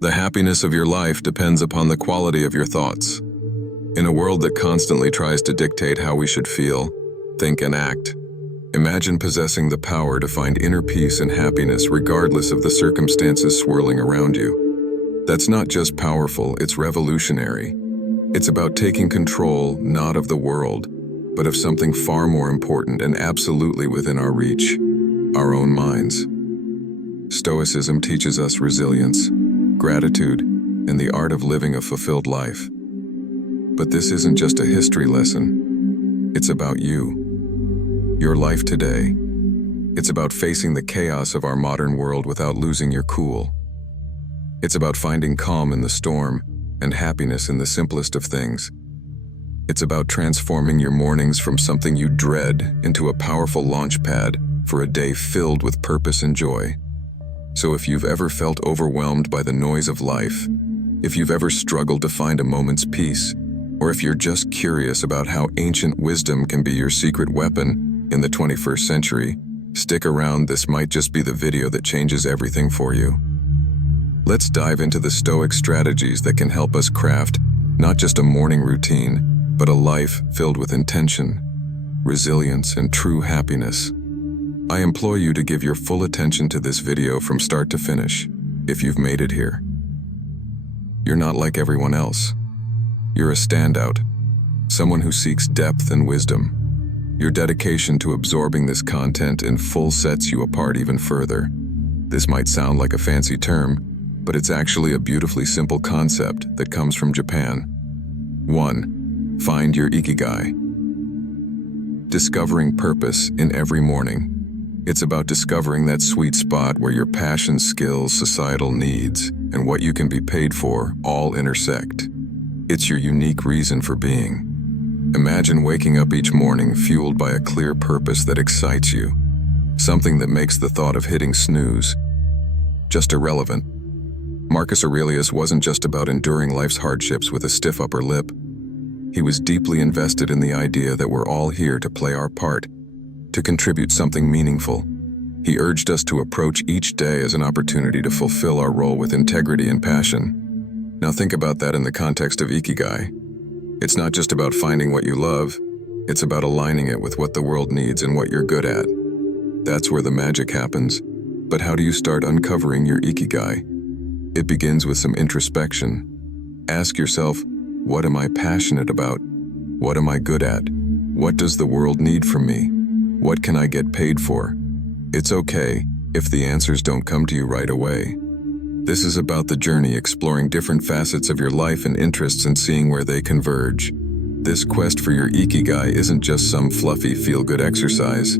The happiness of your life depends upon the quality of your thoughts. In a world that constantly tries to dictate how we should feel, think, and act, imagine possessing the power to find inner peace and happiness regardless of the circumstances swirling around you. That's not just powerful, it's revolutionary. It's about taking control not of the world, but of something far more important and absolutely within our reach, our own minds. Stoicism teaches us resilience, gratitude, and the art of living a fulfilled life. But this isn't just a history lesson. It's about you, your life today. It's about facing the chaos of our modern world without losing your cool. It's about finding calm in the storm and happiness in the simplest of things. It's about transforming your mornings from something you dread into a powerful launch pad for a day filled with purpose and joy. So if you've ever felt overwhelmed by the noise of life, if you've ever struggled to find a moment's peace, or if you're just curious about how ancient wisdom can be your secret weapon in the 21st century, stick around. This might just be the video that changes everything for you. Let's dive into the Stoic strategies that can help us craft not just a morning routine, but a life filled with intention, resilience, and true happiness. I implore you to give your full attention to this video from start to finish, if you've made it here. You're not like everyone else. You're a standout, someone who seeks depth and wisdom. Your dedication to absorbing this content in full sets you apart even further. This might sound like a fancy term, but it's actually a beautifully simple concept that comes from Japan. 1. Find your Ikigai. Discovering purpose in every morning. It's about discovering that sweet spot where your passion, skills, societal needs, and what you can be paid for all intersect. It's your unique reason for being. Imagine waking up each morning fueled by a clear purpose that excites you, something that makes the thought of hitting snooze just irrelevant. Marcus Aurelius wasn't just about enduring life's hardships with a stiff upper lip. He was deeply invested in the idea that we're all here to play our part, to contribute something meaningful. He urged us to approach each day as an opportunity to fulfill our role with integrity and passion. Now think about that in the context of Ikigai. It's not just about finding what you love, it's about aligning it with what the world needs and what you're good at. That's where the magic happens. But how do you start uncovering your Ikigai? It begins with some introspection. Ask yourself, what am I passionate about? What am I good at? What does the world need from me? What can I get paid for? It's okay if the answers don't come to you right away. This is about the journey, exploring different facets of your life and interests and seeing where they converge. This quest for your Ikigai isn't just some fluffy feel-good exercise.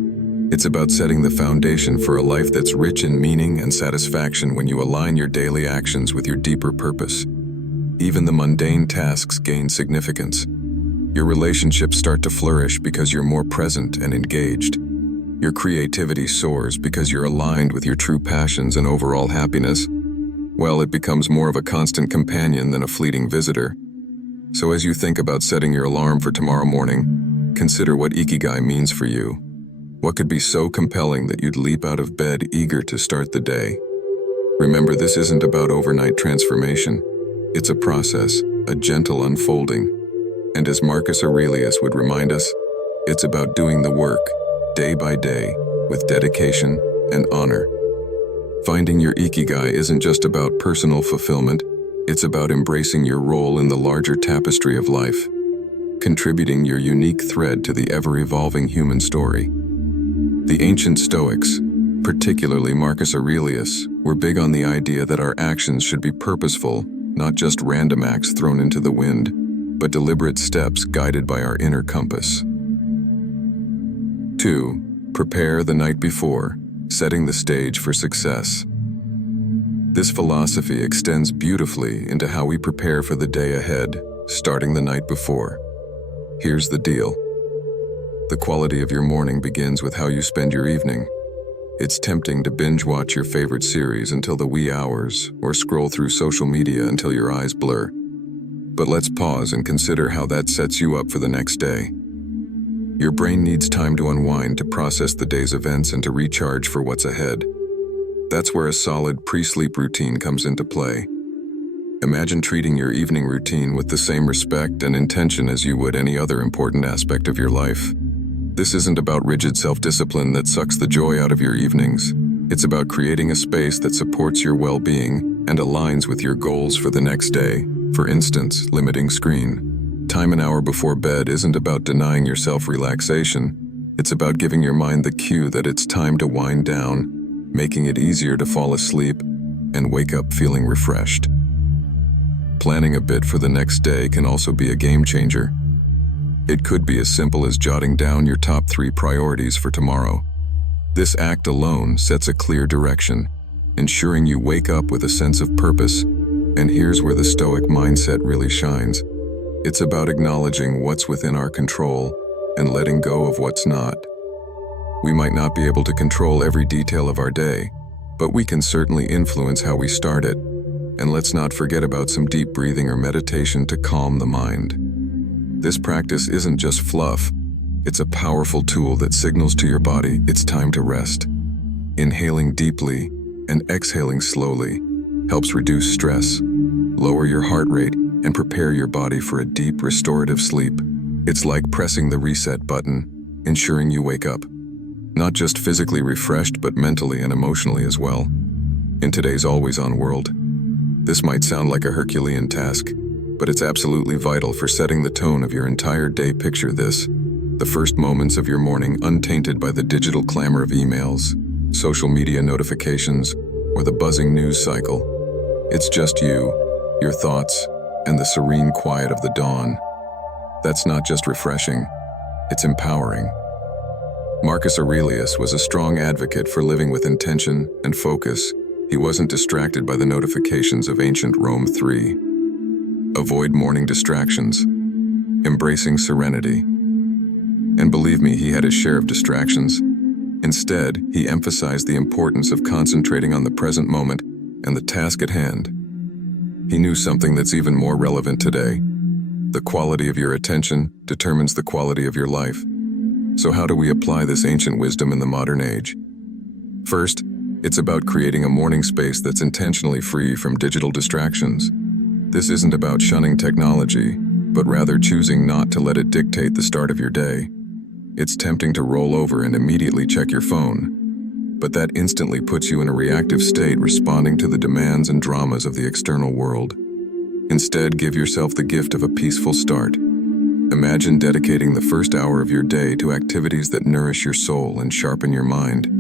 It's about setting the foundation for a life that's rich in meaning and satisfaction when you align your daily actions with your deeper purpose. Even the mundane tasks gain significance. Your relationships start to flourish because you're more present and engaged. Your creativity soars because you're aligned with your true passions, and overall happiness, well, it becomes more of a constant companion than a fleeting visitor. So as you think about setting your alarm for tomorrow morning, consider what Ikigai means for you. What could be so compelling that you'd leap out of bed eager to start the day? Remember, this isn't about overnight transformation. It's a process, a gentle unfolding. And as Marcus Aurelius would remind us, it's about doing the work, day by day, with dedication and honor. Finding your Ikigai isn't just about personal fulfillment, it's about embracing your role in the larger tapestry of life, contributing your unique thread to the ever-evolving human story. The ancient Stoics, particularly Marcus Aurelius, were big on the idea that our actions should be purposeful, not just random acts thrown into the wind, but deliberate steps guided by our inner compass. 2. Prepare the night before, setting the stage for success. This philosophy extends beautifully into how we prepare for the day ahead, starting the night before. Here's the deal. The quality of your morning begins with how you spend your evening. It's tempting to binge watch your favorite series until the wee hours, or scroll through social media until your eyes blur. But let's pause and consider how that sets you up for the next day. Your brain needs time to unwind, to process the day's events, and to recharge for what's ahead. That's where a solid pre-sleep routine comes into play. Imagine treating your evening routine with the same respect and intention as you would any other important aspect of your life. This isn't about rigid self-discipline that sucks the joy out of your evenings. It's about creating a space that supports your well-being and aligns with your goals for the next day. For instance, limiting screen time an hour before bed isn't about denying yourself relaxation. It's about giving your mind the cue that it's time to wind down, making it easier to fall asleep and wake up feeling refreshed. Planning a bit for the next day can also be a game changer. It could be as simple as jotting down your top 3 priorities for tomorrow. This act alone sets a clear direction, ensuring you wake up with a sense of purpose. And here's where the Stoic mindset really shines. It's about acknowledging what's within our control and letting go of what's not. We might not be able to control every detail of our day, but we can certainly influence how we start it. And let's not forget about some deep breathing or meditation to calm the mind. This practice isn't just fluff. It's a powerful tool that signals to your body it's time to rest. Inhaling deeply and exhaling slowly helps reduce stress, lower your heart rate, and prepare your body for a deep restorative sleep. It's like pressing the reset button, ensuring you wake up, not just physically refreshed but mentally and emotionally as well. In today's always-on world, this might sound like a Herculean task, but it's absolutely vital for setting the tone of your entire day. Picture this: the first moments of your morning untainted by the digital clamor of emails, social media notifications, or the buzzing news cycle. It's just you, your thoughts, and the serene quiet of the dawn. That's not just refreshing, it's empowering. Marcus Aurelius was a strong advocate for living with intention and focus. He wasn't distracted by the notifications of ancient Rome. 3. Avoid morning distractions, embracing serenity. And believe me, he had his share of distractions. Instead, he emphasized the importance of concentrating on the present moment and the task at hand. He knew something that's even more relevant today. The quality of your attention determines the quality of your life. So how do we apply this ancient wisdom in the modern age? First, it's about creating a morning space that's intentionally free from digital distractions. This isn't about shunning technology, but rather choosing not to let it dictate the start of your day. It's tempting to roll over and immediately check your phone, but that instantly puts you in a reactive state, responding to the demands and dramas of the external world. Instead, give yourself the gift of a peaceful start. Imagine dedicating the first hour of your day to activities that nourish your soul and sharpen your mind.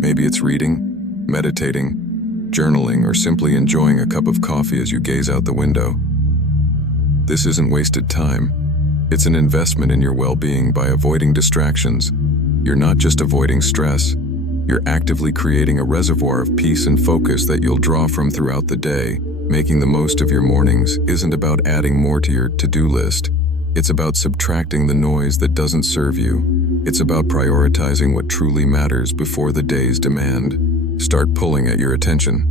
Maybe it's reading, meditating, journaling, or simply enjoying a cup of coffee as you gaze out the window. This isn't wasted time. It's an investment in your well-being. By avoiding distractions, you're not just avoiding stress, you're actively creating a reservoir of peace and focus that you'll draw from throughout the day. Making the most of your mornings isn't about adding more to your to-do list. It's about subtracting the noise that doesn't serve you. It's about prioritizing what truly matters before the day's demand start pulling at your attention.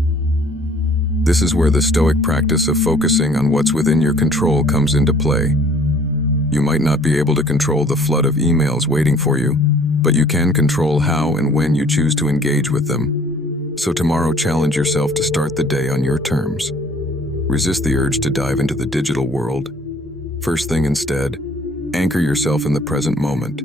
This is where the Stoic practice of focusing on what's within your control comes into play. You might not be able to control the flood of emails waiting for you, but you can control how and when you choose to engage with them. So tomorrow, challenge yourself to start the day on your terms. Resist the urge to dive into the digital world. First thing instead, anchor yourself in the present moment,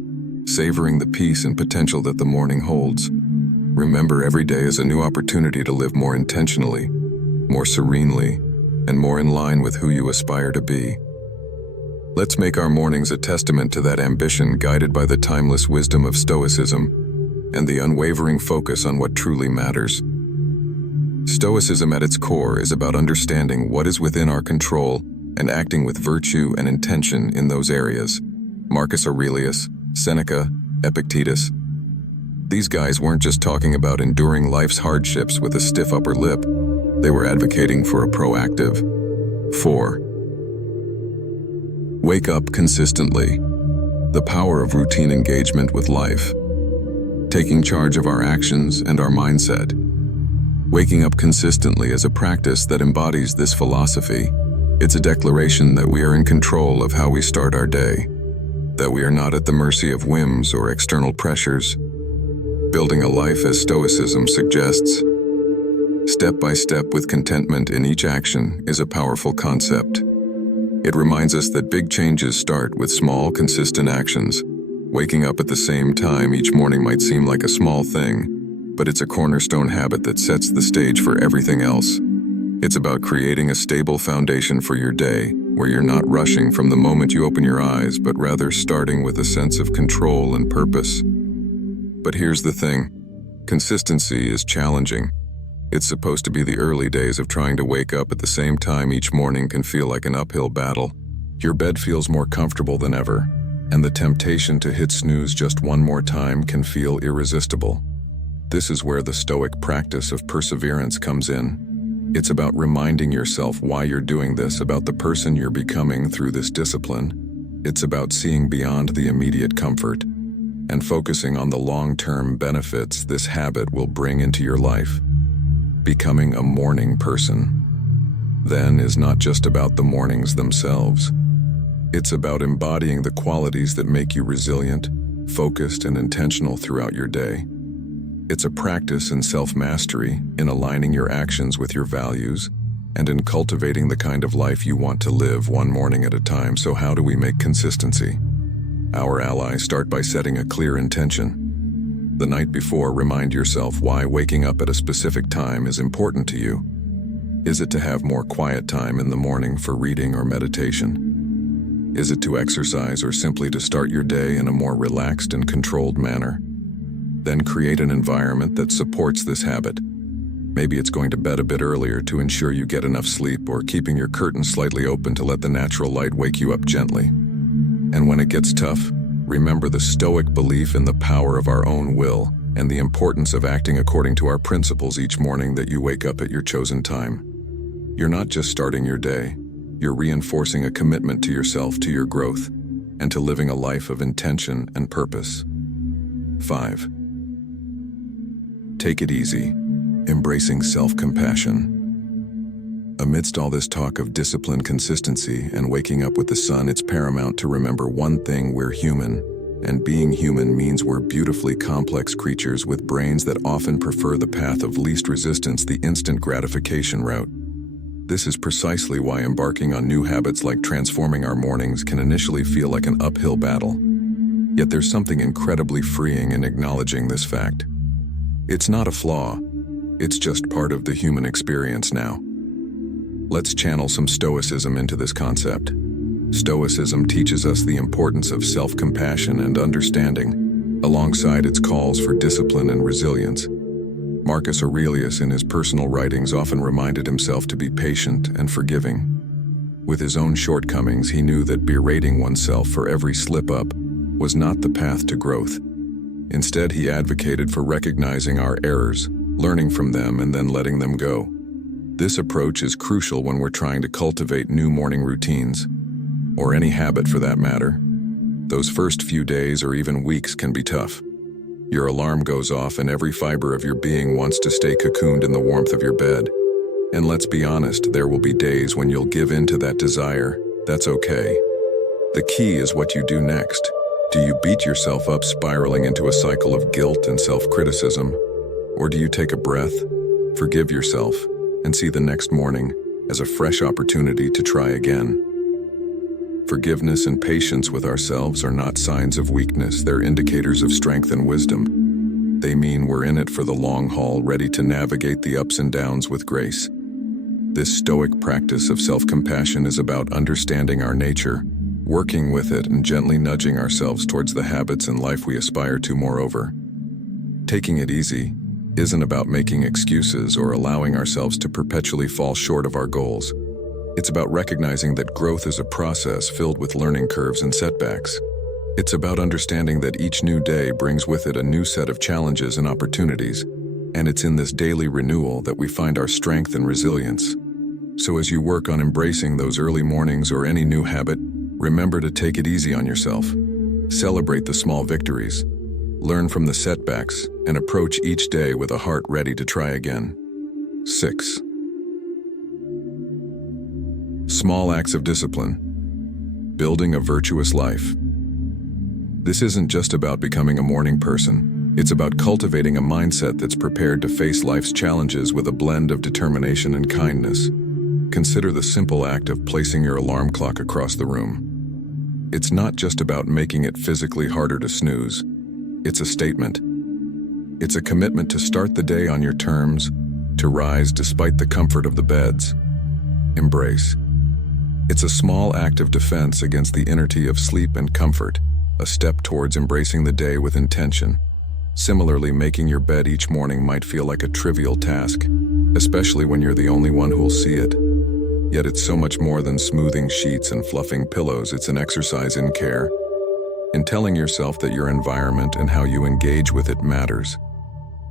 savoring the peace and potential that the morning holds. Remember, every day is a new opportunity to live more intentionally, more serenely, and more in line with who you aspire to be. Let's make our mornings a testament to that ambition, guided by the timeless wisdom of Stoicism and the unwavering focus on what truly matters. Stoicism at its core is about understanding what is within our control and acting with virtue and intention in those areas. Marcus Aurelius, Seneca, Epictetus. These guys weren't just talking about enduring life's hardships with a stiff upper lip. They were advocating for a proactive 4. Wake up consistently. The power of routine engagement with life. Taking charge of our actions and our mindset. Waking up consistently is a practice that embodies this philosophy. It's a declaration that we are in control of how we start our day, that we are not at the mercy of whims or external pressures. Building a life as Stoicism suggests step by step with contentment in each action is a powerful concept. It reminds us that big changes start with small, consistent actions. Waking up at the same time each morning might seem like a small thing, but it's a cornerstone habit that sets the stage for everything else. It's about creating a stable foundation for your day, where you're not rushing from the moment you open your eyes, but rather starting with a sense of control and purpose. But here's the thing. Consistency is challenging. It's supposed to be the early days of trying to wake up at the same time each morning can feel like an uphill battle. Your bed feels more comfortable than ever, and the temptation to hit snooze just one more time can feel irresistible. This is where the Stoic practice of perseverance comes in. It's about reminding yourself why you're doing this, about the person you're becoming through this discipline. It's about seeing beyond the immediate comfort and focusing on the long-term benefits this habit will bring into your life. Becoming a morning person, then, is not just about the mornings themselves. It's about embodying the qualities that make you resilient, focused, and intentional throughout your day. It's a practice in self-mastery, in aligning your actions with your values, and in cultivating the kind of life you want to live one morning at a time. So how do we make consistency? Our allies start by setting a clear intention. The night before, remind yourself why waking up at a specific time is important to you. Is it to have more quiet time in the morning for reading or meditation? Is it to exercise or simply to start your day in a more relaxed and controlled manner? Then create an environment that supports this habit. Maybe it's going to bed a bit earlier to ensure you get enough sleep, or keeping your curtains slightly open to let the natural light wake you up gently. And when it gets tough, remember the Stoic belief in the power of our own will and the importance of acting according to our principles each morning that you wake up at your chosen time. You're not just starting your day, you're reinforcing a commitment to yourself, to your growth, and to living a life of intention and purpose. 5. Take it easy. Embracing self-compassion. Amidst all this talk of discipline, consistency, and waking up with the sun, it's paramount to remember one thing: we're human. And being human means we're beautifully complex creatures with brains that often prefer the path of least resistance, the instant gratification route. This is precisely why embarking on new habits like transforming our mornings can initially feel like an uphill battle. Yet there's something incredibly freeing in acknowledging this fact. It's not a flaw, it's just part of the human experience now. Let's channel some Stoicism into this concept. Stoicism teaches us the importance of self-compassion and understanding, alongside its calls for discipline and resilience. Marcus Aurelius, in his personal writings, often reminded himself to be patient and forgiving. With his own shortcomings, he knew that berating oneself for every slip-up was not the path to growth. Instead, he advocated for recognizing our errors, learning from them, and then letting them go. This approach is crucial when we're trying to cultivate new morning routines, or any habit for that matter. Those first few days or even weeks can be tough. Your alarm goes off and every fiber of your being wants to stay cocooned in the warmth of your bed. And let's be honest, there will be days when you'll give in to that desire. That's okay. The key is what you do next. Do you beat yourself up, spiraling into a cycle of guilt and self-criticism? Or do you take a breath, forgive yourself, and see the next morning as a fresh opportunity to try again? Forgiveness and patience with ourselves are not signs of weakness, they're indicators of strength and wisdom. They mean we're in it for the long haul, ready to navigate the ups and downs with grace. This Stoic practice of self-compassion is about understanding our nature, working with it, and gently nudging ourselves towards the habits and life we aspire to. Moreover, taking it easy isn't about making excuses or allowing ourselves to perpetually fall short of our goals. It's about recognizing that growth is a process filled with learning curves and setbacks. It's about understanding that each new day brings with it a new set of challenges and opportunities, and it's in this daily renewal that we find our strength and resilience. So as you work on embracing those early mornings or any new habit, remember to take it easy on yourself. Celebrate the small victories, learn from the setbacks, and approach each day with a heart ready to try again. 6. Small acts of discipline. Building a virtuous life. This isn't just about becoming a morning person. It's about cultivating a mindset that's prepared to face life's challenges with a blend of determination and kindness. Consider the simple act of placing your alarm clock across the room. It's not just about making it physically harder to snooze. It's a statement. It's a commitment to start the day on your terms, to rise despite the comfort of the beds. Embrace. It's a small act of defense against the inerty of sleep and comfort, a step towards embracing the day with intention. Similarly, making your bed each morning might feel like a trivial task, especially when you're the only one who'll see it. Yet it's so much more than smoothing sheets and fluffing pillows. It's an exercise in care, in telling yourself that your environment and how you engage with it matters.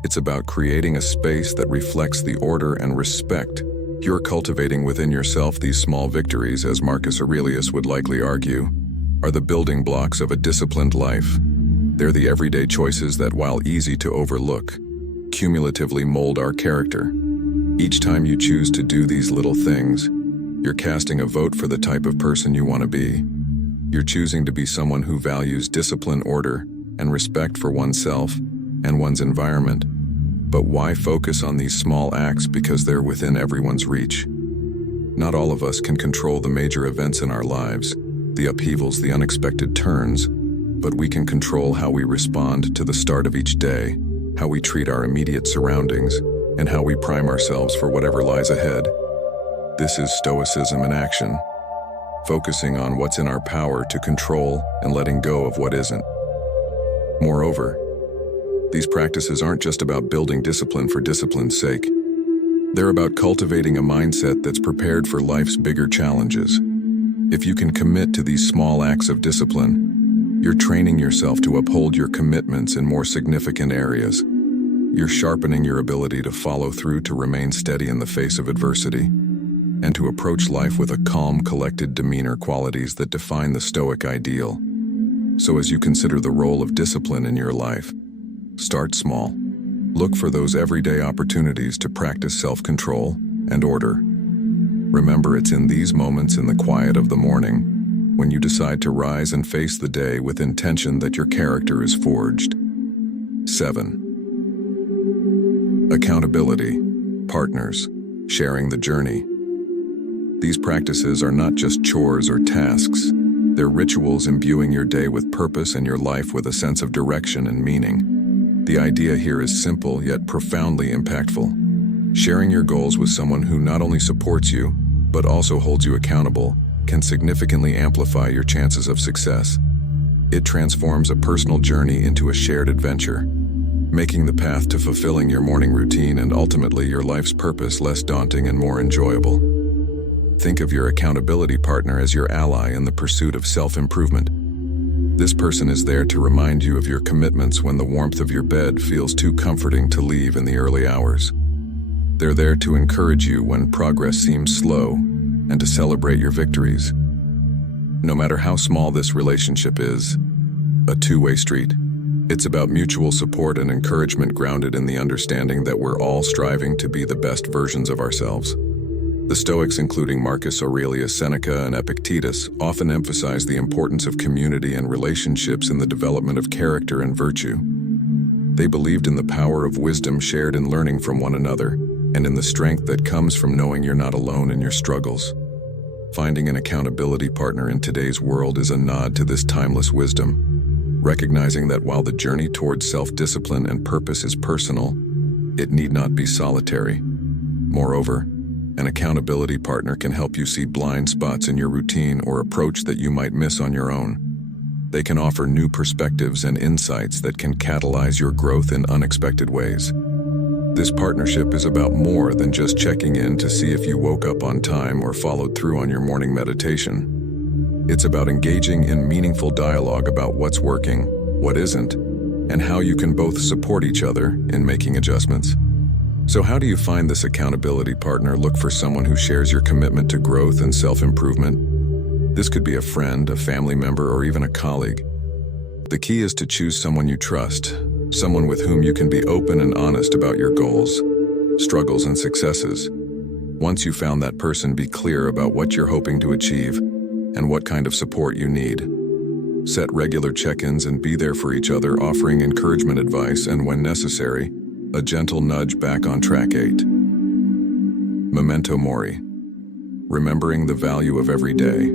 It's about creating a space that reflects the order and respect you're cultivating within yourself. These small victories, as Marcus Aurelius would likely argue, are the building blocks of a disciplined life. They're the everyday choices that, while easy to overlook, cumulatively mold our character. Each time you choose to do these little things, you're casting a vote for the type of person you want to be. You're choosing to be someone who values discipline, order, and respect for oneself and one's environment. But why focus on these small acts? Because they're within everyone's reach. Not all of us can control the major events in our lives, the upheavals, the unexpected turns, but we can control how we respond to the start of each day, how we treat our immediate surroundings, and how we prime ourselves for whatever lies ahead. This is Stoicism in action, focusing on what's in our power to control and letting go of what isn't. Moreover, these practices aren't just about building discipline for discipline's sake. They're about cultivating a mindset that's prepared for life's bigger challenges. If you can commit to these small acts of discipline, you're training yourself to uphold your commitments in more significant areas. You're sharpening your ability to follow through, to remain steady in the face of adversity, and to approach life with a calm, collected demeanor, qualities that define the Stoic ideal. So as you consider the role of discipline in your life, start small. Look for those everyday opportunities to practice self-control and order. Remember, it's in these moments, in the quiet of the morning, when you decide to rise and face the day with intention, that your character is forged. 7. Accountability. Partners. Sharing the journey. These practices are not just chores or tasks. They're rituals imbuing your day with purpose and your life with a sense of direction and meaning. The idea here is simple yet profoundly impactful. Sharing your goals with someone who not only supports you, but also holds you accountable, can significantly amplify your chances of success. It transforms a personal journey into a shared adventure, making the path to fulfilling your morning routine and ultimately your life's purpose less daunting and more enjoyable. Think of your accountability partner as your ally in the pursuit of self-improvement. This person is there to remind you of your commitments when the warmth of your bed feels too comforting to leave in the early hours. They're there to encourage you when progress seems slow and to celebrate your victories. No matter how small this relationship is, a two-way street. It's about mutual support and encouragement grounded in the understanding that we're all striving to be the best versions of ourselves. The Stoics, including Marcus Aurelius, Seneca, and Epictetus, often emphasize the importance of community and relationships in the development of character and virtue. They believed in the power of wisdom shared in learning from one another, and in the strength that comes from knowing you're not alone in your struggles. Finding an accountability partner in today's world is a nod to this timeless wisdom, recognizing that while the journey towards self-discipline and purpose is personal, it need not be solitary. Moreover, an accountability partner can help you see blind spots in your routine or approach that you might miss on your own. They can offer new perspectives and insights that can catalyze your growth in unexpected ways. This partnership is about more than just checking in to see if you woke up on time or followed through on your morning meditation. It's about engaging in meaningful dialogue about what's working, what isn't, and how you can both support each other in making adjustments. So how do you find this accountability partner? Look for someone who shares your commitment to growth and self-improvement. This could be a friend, a family member, or even a colleague. The key is to choose someone you trust, someone with whom you can be open and honest about your goals, struggles, and successes. Once you've found that person, be clear about what you're hoping to achieve and what kind of support you need. Set regular check-ins and be there for each other, offering encouragement, advice, and when necessary, a gentle nudge back on track. 8. Memento Mori. Remembering the value of every day.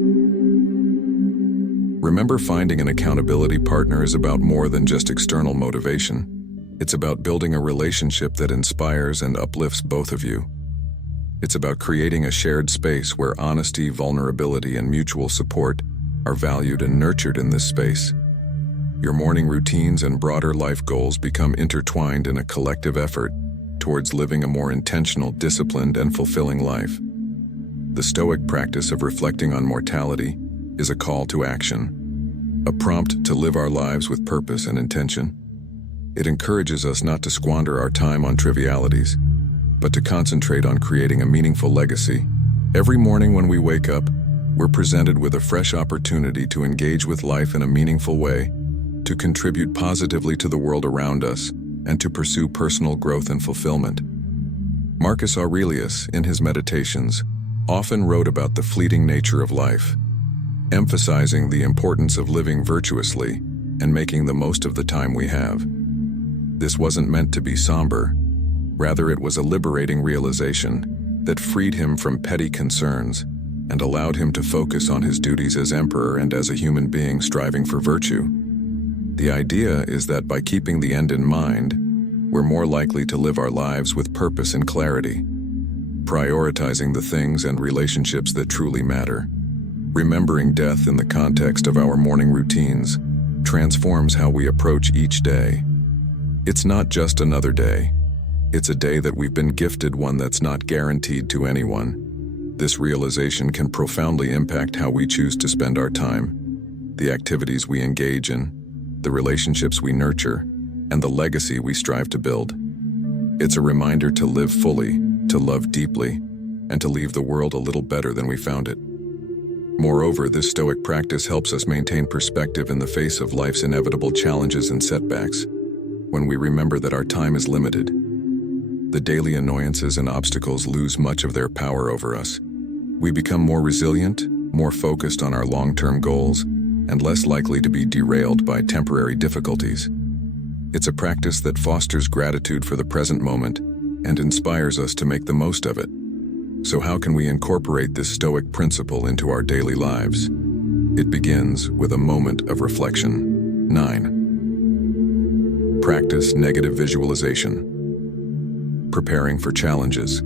Remember, finding an accountability partner is about more than just external motivation. It's about building a relationship that inspires and uplifts both of you. It's about creating a shared space where honesty, vulnerability, and mutual support are valued and nurtured in this space. Your morning routines and broader life goals become intertwined in a collective effort towards living a more intentional, disciplined, and fulfilling life. The Stoic practice of reflecting on mortality is a call to action, a prompt to live our lives with purpose and intention. It encourages us not to squander our time on trivialities, but to concentrate on creating a meaningful legacy. Every morning when we wake up, we're presented with a fresh opportunity to engage with life in a meaningful way, to contribute positively to the world around us, and to pursue personal growth and fulfillment. Marcus Aurelius, in his Meditations, often wrote about the fleeting nature of life, emphasizing the importance of living virtuously and making the most of the time we have. This wasn't meant to be somber. Rather, it was a liberating realization that freed him from petty concerns and allowed him to focus on his duties as emperor and as a human being striving for virtue. The idea is that by keeping the end in mind, we're more likely to live our lives with purpose and clarity, prioritizing the things and relationships that truly matter. Remembering death in the context of our morning routines transforms how we approach each day. It's not just another day. It's a day that we've been gifted, one that's not guaranteed to anyone. This realization can profoundly impact how we choose to spend our time, the activities we engage in, the relationships we nurture, and the legacy we strive to build. It's a reminder to live fully, to love deeply, and to leave the world a little better than we found it. Moreover, this Stoic practice helps us maintain perspective in the face of life's inevitable challenges and setbacks. When we remember that our time is limited, the daily annoyances and obstacles lose much of their power over us. We become more resilient, more focused on our long-term goals, and less likely to be derailed by temporary difficulties. It's a practice that fosters gratitude for the present moment and inspires us to make the most of it. So how can we incorporate this Stoic principle into our daily lives? It begins with a moment of reflection. 9. Practice negative visualization. Preparing for challenges.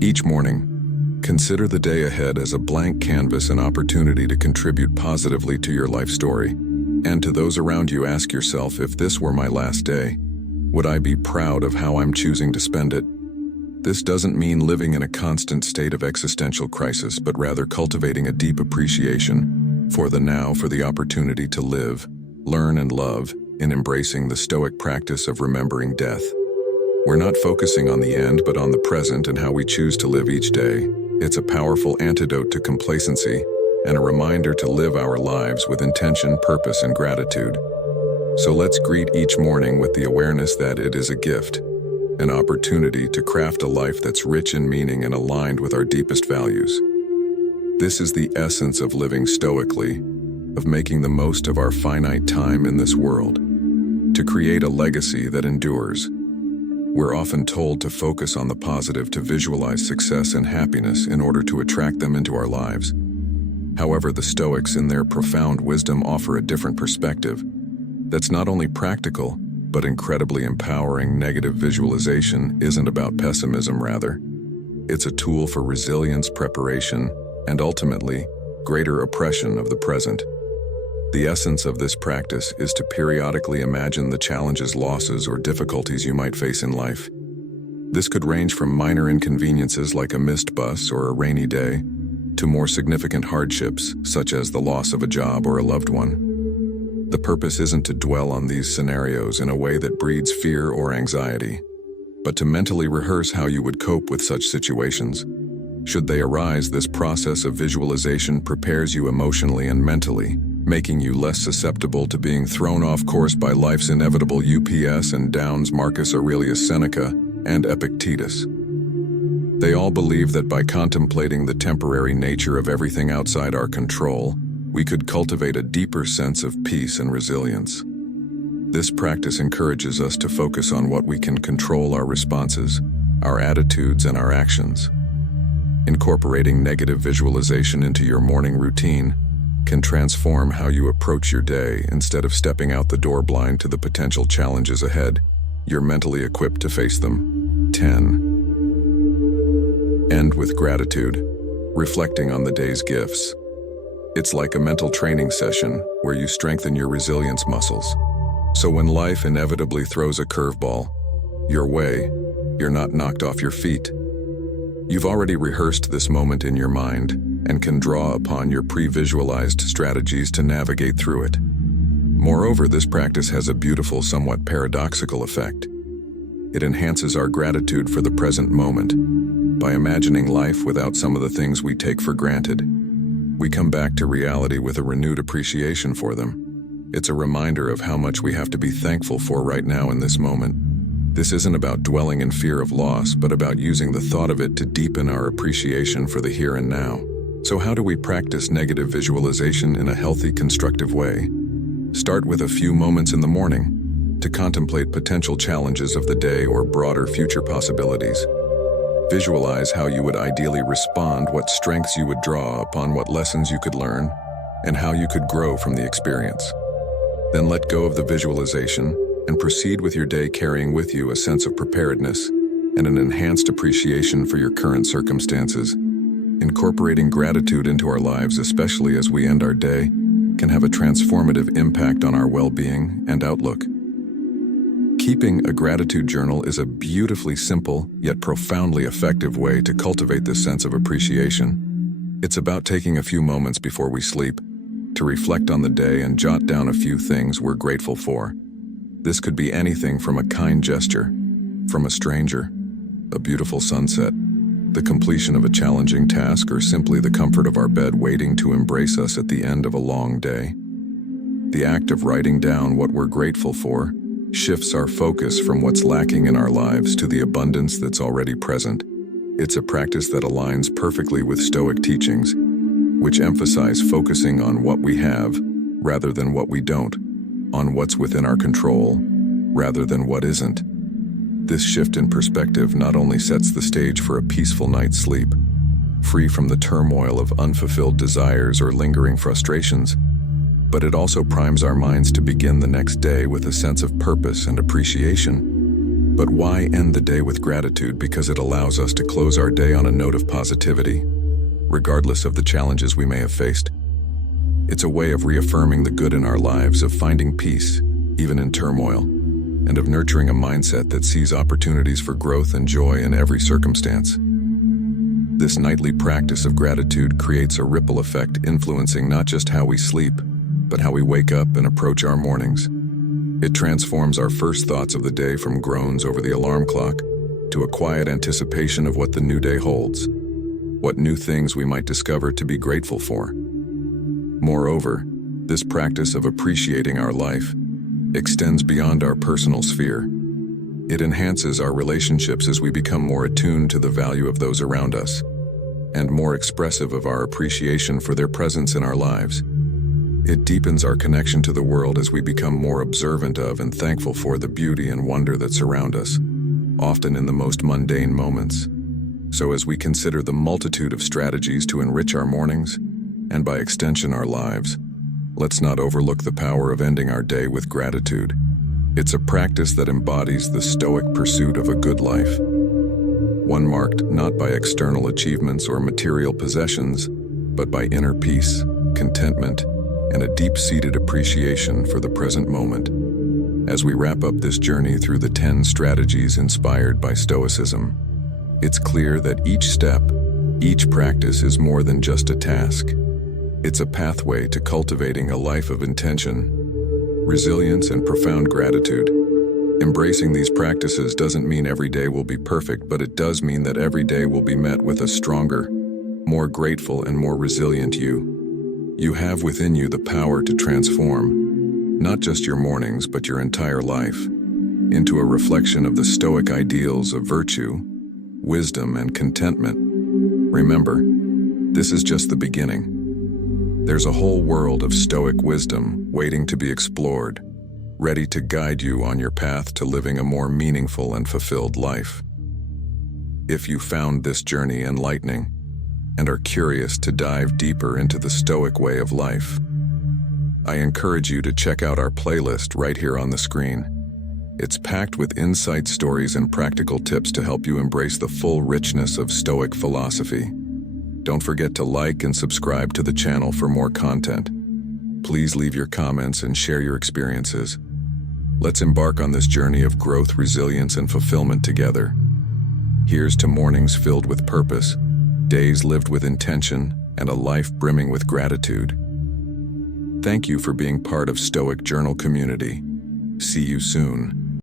Each morning, consider the day ahead as a blank canvas, an opportunity to contribute positively to your life story. And to those around you, ask yourself, if this were my last day, would I be proud of how I'm choosing to spend it? This doesn't mean living in a constant state of existential crisis, but rather cultivating a deep appreciation for the now, for the opportunity to live, learn, and love, in embracing the Stoic practice of remembering death. We're not focusing on the end, but on the present and how we choose to live each day. It's a powerful antidote to complacency and a reminder to live our lives with intention, purpose, and gratitude. So let's greet each morning with the awareness that it is a gift, an opportunity to craft a life that's rich in meaning and aligned with our deepest values. This is the essence of living stoically, of making the most of our finite time in this world, to create a legacy that endures. We're often told to focus on the positive, to visualize success and happiness in order to attract them into our lives. However, the Stoics, in their profound wisdom, offer a different perspective that's not only practical, but incredibly empowering. Negative visualization isn't about pessimism, rather. It's a tool for resilience, preparation, and ultimately, greater appreciation of the present. The essence of this practice is to periodically imagine the challenges, losses, or difficulties you might face in life. This could range from minor inconveniences like a missed bus or a rainy day, to more significant hardships such as the loss of a job or a loved one. The purpose isn't to dwell on these scenarios in a way that breeds fear or anxiety, but to mentally rehearse how you would cope with such situations. Should they arise, this process of visualization prepares you emotionally and mentally, making you less susceptible to being thrown off course by life's inevitable ups and downs. Marcus Aurelius, Seneca, and Epictetus. They all believe that by contemplating the temporary nature of everything outside our control, we could cultivate a deeper sense of peace and resilience. This practice encourages us to focus on what we can control: our responses, our attitudes, and our actions. Incorporating negative visualization into your morning routine can transform how you approach your day. Instead of stepping out the door blind to the potential challenges ahead, you're mentally equipped to face them. 10. End with gratitude, reflecting on the day's gifts. It's like a mental training session where you strengthen your resilience muscles. So when life inevitably throws a curveball your way, you're not knocked off your feet. You've already rehearsed this moment in your mind and can draw upon your pre-visualized strategies to navigate through it. Moreover, this practice has a beautiful, somewhat paradoxical effect. It enhances our gratitude for the present moment. By imagining life without some of the things we take for granted, we come back to reality with a renewed appreciation for them. It's a reminder of how much we have to be thankful for right now in this moment. This isn't about dwelling in fear of loss, but about using the thought of it to deepen our appreciation for the here and now. So how do we practice negative visualization in a healthy, constructive way? Start with a few moments in the morning to contemplate potential challenges of the day or broader future possibilities. Visualize how you would ideally respond, what strengths you would draw upon, what lessons you could learn, and how you could grow from the experience. Then let go of the visualization and proceed with your day, carrying with you a sense of preparedness and an enhanced appreciation for your current circumstances. Incorporating gratitude into our lives, especially as we end our day, can have a transformative impact on our well-being and outlook. Keeping a gratitude journal is a beautifully simple yet profoundly effective way to cultivate this sense of appreciation. It's about taking a few moments before we sleep to reflect on the day and jot down a few things we're grateful for. This could be anything from a kind gesture from a stranger, a beautiful sunset, the completion of a challenging task, or simply the comfort of our bed waiting to embrace us at the end of a long day. The act of writing down what we're grateful for shifts our focus from what's lacking in our lives to the abundance that's already present. It's a practice that aligns perfectly with Stoic teachings, which emphasize focusing on what we have rather than what we don't, on what's within our control rather than what isn't. This shift in perspective not only sets the stage for a peaceful night's sleep, free from the turmoil of unfulfilled desires or lingering frustrations, but it also primes our minds to begin the next day with a sense of purpose and appreciation. But why end the day with gratitude? Because it allows us to close our day on a note of positivity, regardless of the challenges we may have faced. It's a way of reaffirming the good in our lives, of finding peace, even in turmoil, and of nurturing a mindset that sees opportunities for growth and joy in every circumstance. This nightly practice of gratitude creates a ripple effect, influencing not just how we sleep, but how we wake up and approach our mornings. It transforms our first thoughts of the day from groans over the alarm clock to a quiet anticipation of what the new day holds, what new things we might discover to be grateful for. Moreover, this practice of appreciating our life extends beyond our personal sphere. It enhances our relationships as we become more attuned to the value of those around us and more expressive of our appreciation for their presence in our lives. It deepens our connection to the world as we become more observant of and thankful for the beauty and wonder that surround us, often in the most mundane moments. So as we consider the multitude of strategies to enrich our mornings, and by extension our lives, let's not overlook the power of ending our day with gratitude. It's a practice that embodies the Stoic pursuit of a good life, one marked not by external achievements or material possessions, but by inner peace, contentment, and a deep-seated appreciation for the present moment. As we wrap up this journey through the 10 strategies inspired by Stoicism, it's clear that each step, each practice is more than just a task. It's a pathway to cultivating a life of intention, resilience, and profound gratitude. Embracing these practices doesn't mean every day will be perfect, but it does mean that every day will be met with a stronger, more grateful, and more resilient you. You have within you the power to transform, not just your mornings, but your entire life, into a reflection of the Stoic ideals of virtue, wisdom, and contentment. Remember, this is just the beginning. There's a whole world of Stoic wisdom waiting to be explored, ready to guide you on your path to living a more meaningful and fulfilled life. If you found this journey enlightening and are curious to dive deeper into the Stoic way of life, I encourage you to check out our playlist right here on the screen. It's packed with insight, stories, and practical tips to help you embrace the full richness of Stoic philosophy. Don't forget to like and subscribe to the channel for more content. Please leave your comments and share your experiences. Let's embark on this journey of growth, resilience, and fulfillment together. Here's to mornings filled with purpose, days lived with intention, and a life brimming with gratitude. Thank you for being part of Stoic Journal community. See you soon.